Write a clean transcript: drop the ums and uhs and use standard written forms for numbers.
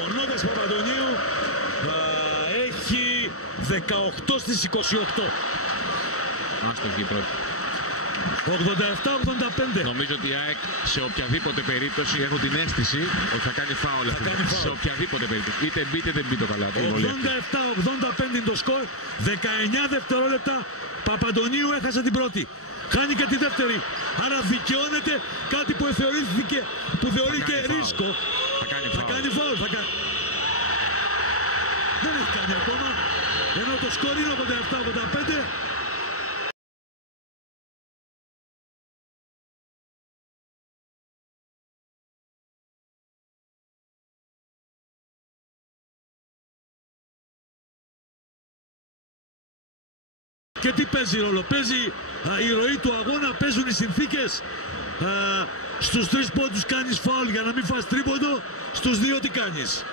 Ο Νότας Παπαντονίου έχει 18 στις 28. Άστοχη πρώτη. 87-85. Νομίζω ότι η ΑΕΚ σε οποιαδήποτε περίπτωση, έχω την αίσθηση ότι θα κάνει φάουλ. Σε οποιαδήποτε περίπτωση. Είτε μπει είτε δεν μπει το καλά. 87-85 είναι το σκορ. 19 δευτερόλεπτα. Παπαντονίου έχασε την πρώτη. Χάνει και τη δεύτερη. Άρα δικαιώνεται κάτι που θεωρήθηκε ρίσκο. Θα κάνει φάουλ. Δεν έχει κάνει ακόμα. Ενώ το σκορ είναι 87-85. Και τι παίζει ρόλο? Παίζει η ροή του αγώνα, παίζουν οι συνθήκες. Στους 3 πόντους κάνεις φάουλ για να μην φας τρίποντο, στους 2 τι κάνεις?